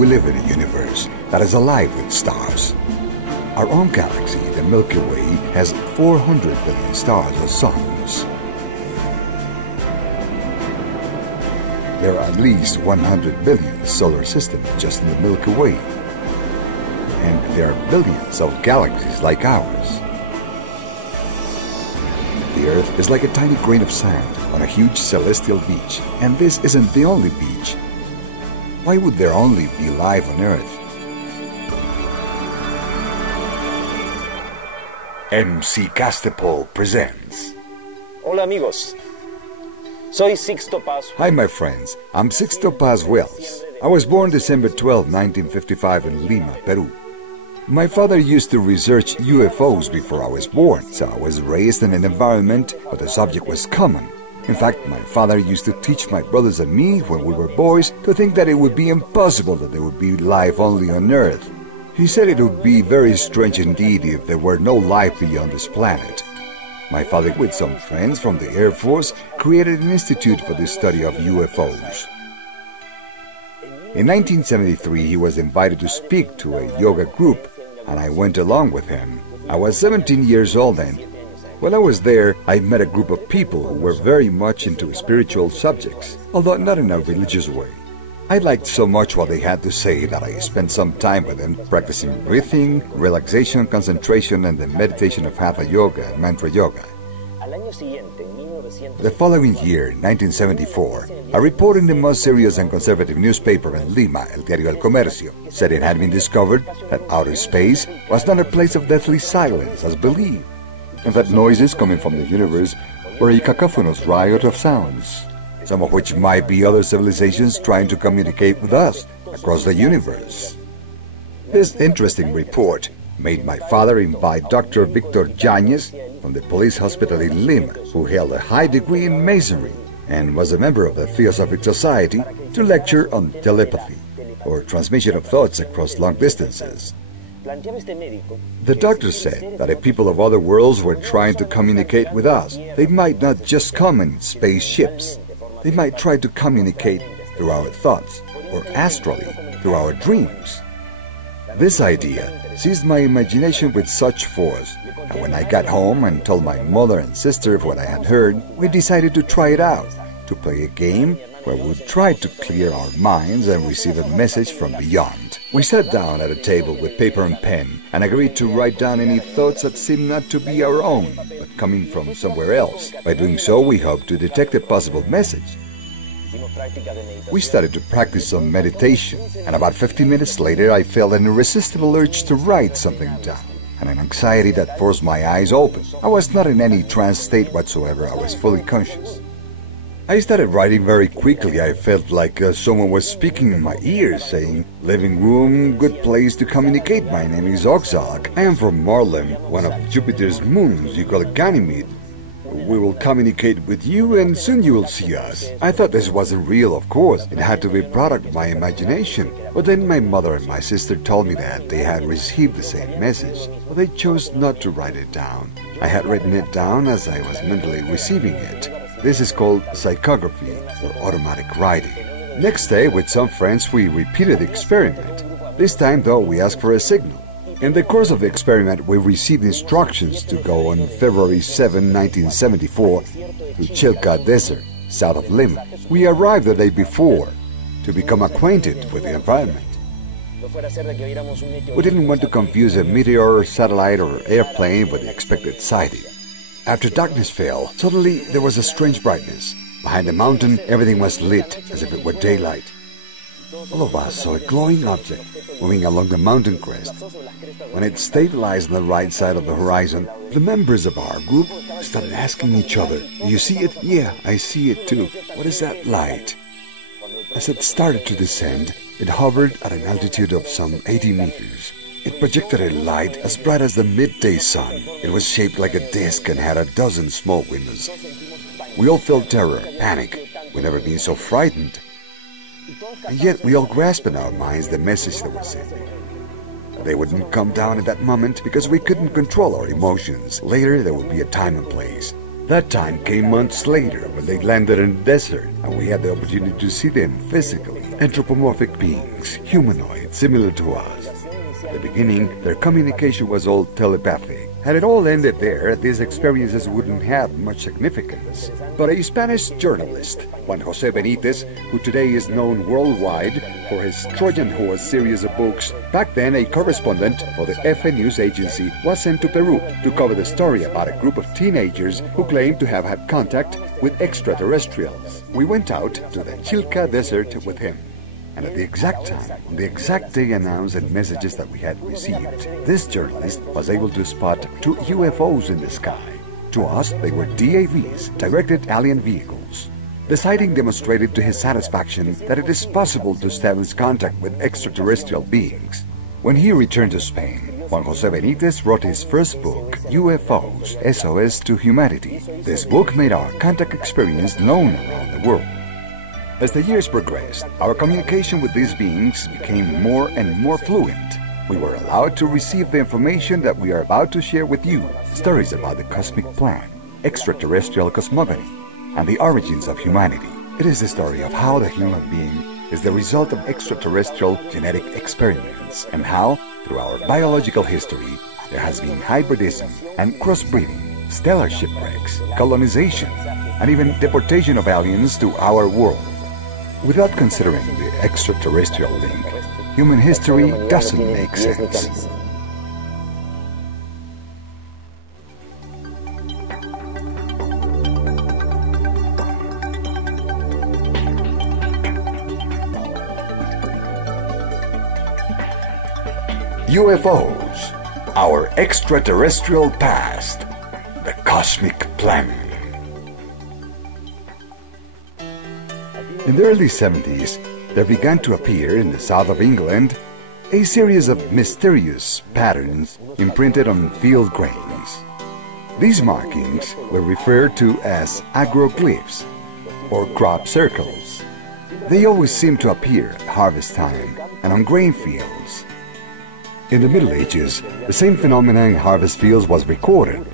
We live in a universe that is alive with stars. Our own galaxy, the Milky Way, has 400 billion stars or suns. There are at least 100 billion solar systems just in the Milky Way. And there are billions of galaxies like ours. The Earth is like a tiny grain of sand on a huge celestial beach, and this isn't the only beach. Why would there only be life on Earth? MC Castepol presents. Hola amigos, soy Sixto Paz. Hi my friends, I'm Sixto Paz Wells. I was born December 12, 1955 in Lima, Peru. My father used to research UFOs before I was born, so I was raised in an environment where the subject was common. In fact, my father used to teach my brothers and me, when we were boys, to think that it would be impossible that there would be life only on Earth. He said it would be very strange indeed if there were no life beyond this planet. My father, with some friends from the Air Force, created an institute for the study of UFOs. In 1973, he was invited to speak to a yoga group, and I went along with him. I was 17 years old then. While I was there, I met a group of people who were very much into spiritual subjects, although not in a religious way. I liked so much what they had to say that I spent some time with them practicing breathing, relaxation, concentration, and the meditation of Hatha Yoga and Mantra Yoga. The following year, 1974, a report in the most serious and conservative newspaper in Lima, El Diario El Comercio, said it had been discovered that outer space was not a place of deathly silence as believed, and that noises coming from the universe were a cacophonous riot of sounds, some of which might be other civilizations trying to communicate with us across the universe. This interesting report made my father invite Dr. Victor Yáñez from the police hospital in Lima, who held a high degree in masonry and was a member of the Theosophic Society, to lecture on telepathy, or transmission of thoughts across long distances. The doctor said that if people of other worlds were trying to communicate with us, they might not just come in spaceships. They might try to communicate through our thoughts, or astrally, through our dreams. This idea seized my imagination with such force, and when I got home and told my mother and sister of what I had heard, we decided to try it out, to play a game where we would try to clear our minds and receive a message from beyond. We sat down at a table with paper and pen and agreed to write down any thoughts that seemed not to be our own, but coming from somewhere else. By doing so, we hoped to detect a possible message. We started to practice some meditation, and about 15 minutes later I felt an irresistible urge to write something down, and an anxiety that forced my eyes open. I was not in any trance state whatsoever. I was fully conscious. I started writing very quickly. I felt like someone was speaking in my ears, saying, "Living room, good place to communicate. My name is Oxalc. I am from Marlem, one of Jupiter's moons. You call it Ganymede. We will communicate with you and soon you will see us." I thought this wasn't real, of course. It had to be a product of my imagination. But then my mother and my sister told me that they had received the same message, but they chose not to write it down. I had written it down as I was mentally receiving it. This is called psychography, or automatic writing. Next day, with some friends, we repeated the experiment. This time, though, we asked for a signal. In the course of the experiment, we received instructions to go on February 7, 1974, to Chilca Desert, south of Lima. We arrived the day before to become acquainted with the environment. We didn't want to confuse a meteor, satellite, or airplane with the expected sighting. After darkness fell, suddenly there was a strange brightness. Behind the mountain, everything was lit as if it were daylight. All of us saw a glowing object moving along the mountain crest. When it stabilized on the right side of the horizon, the members of our group started asking each other, "Do you see it?" "Yeah, I see it too." "What is that light?" As it started to descend, it hovered at an altitude of some 80 meters. It projected a light as bright as the midday sun. It was shaped like a disc and had a dozen small windows. We all felt terror, panic. We'd never been so frightened. And yet we all grasped in our minds the message that was sending. They wouldn't come down at that moment because we couldn't control our emotions. Later there would be a time and place. That time came months later when they landed in the desert, and we had the opportunity to see them physically. Anthropomorphic beings, humanoid, similar to us. At the beginning, their communication was all telepathic. Had it all ended there, these experiences wouldn't have much significance. But a Spanish journalist, Juan José Benítez, who today is known worldwide for his Trojan Horse series of books, back then a correspondent for the FA News Agency, was sent to Peru to cover the story about a group of teenagers who claimed to have had contact with extraterrestrials. We went out to the Chilca Desert with him. And at the exact time, on the exact day announced and messages that we had received, this journalist was able to spot 2 UFOs in the sky. To us, they were DAVs, directed alien vehicles. The sighting demonstrated to his satisfaction that it is possible to establish contact with extraterrestrial beings. When he returned to Spain, Juan José Benítez wrote his first book, UFOs, SOS to Humanity. This book made our contact experience known around the world. As the years progressed, our communication with these beings became more and more fluent. We were allowed to receive the information that we are about to share with you, stories about the cosmic plan, extraterrestrial cosmogony, and the origins of humanity. It is the story of how the human being is the result of extraterrestrial genetic experiments, and how, through our biological history, there has been hybridism and crossbreeding, stellar shipwrecks, colonization, and even deportation of aliens to our world. Without considering the extraterrestrial link, human history doesn't make sense. UFOs, our extraterrestrial past, the cosmic plan. In the early 70s, there began to appear in the south of England a series of mysterious patterns imprinted on field grains. These markings were referred to as agroglyphs, or crop circles. They always seemed to appear at harvest time and on grain fields. In the Middle Ages, the same phenomenon in harvest fields was recorded.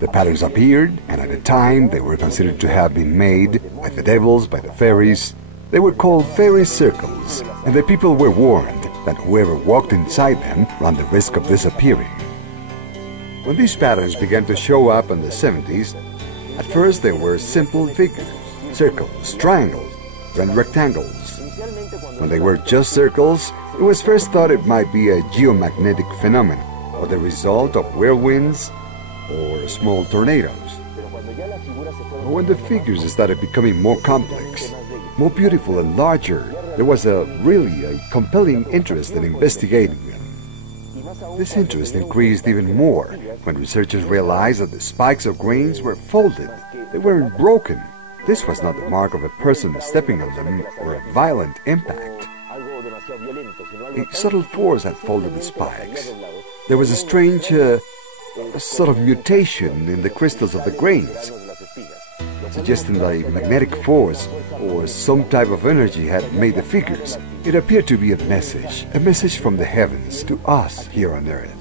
The patterns appeared, and at the time they were considered to have been made by the devils, by the fairies. They were called fairy circles, and the people were warned that whoever walked inside them ran the risk of disappearing. When these patterns began to show up in the 70s, at first they were simple figures, circles, triangles, and rectangles. When they were just circles, it was first thought it might be a geomagnetic phenomenon, or the result of whirlwinds or small tornadoes. But when the figures started becoming more complex, more beautiful and larger, there was really a compelling interest in investigating them. This interest increased even more when researchers realized that the spikes of grains were folded. They weren't broken. This was not the mark of a person stepping on them or a violent impact. A subtle force had folded the spikes. There was a strange sort of mutation in the crystals of the grains, suggesting that a magnetic force or some type of energy had made the figures. It appeared to be a message from the heavens to us here on Earth.